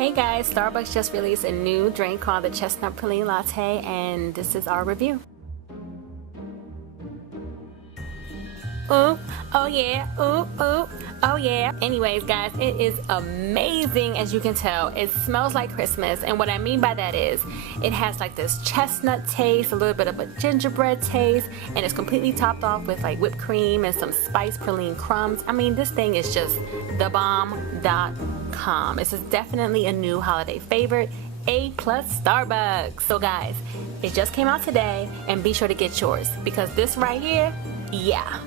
Hey guys, Starbucks just released a new drink called the Chestnut Praline Latte, and this is our review. Ooh, oh yeah, ooh, ooh, oh yeah. Anyways guys, it is amazing. As you can tell, it smells like Christmas, and what I mean by that is it has like this chestnut taste, a little bit of a gingerbread taste, and it's completely topped off with like whipped cream and some spiced praline crumbs. I mean, this thing is just thebomb.com. This is definitely a new holiday favorite. A+ Starbucks. So guys, it just came out today, and be sure to get yours because this right here, yeah.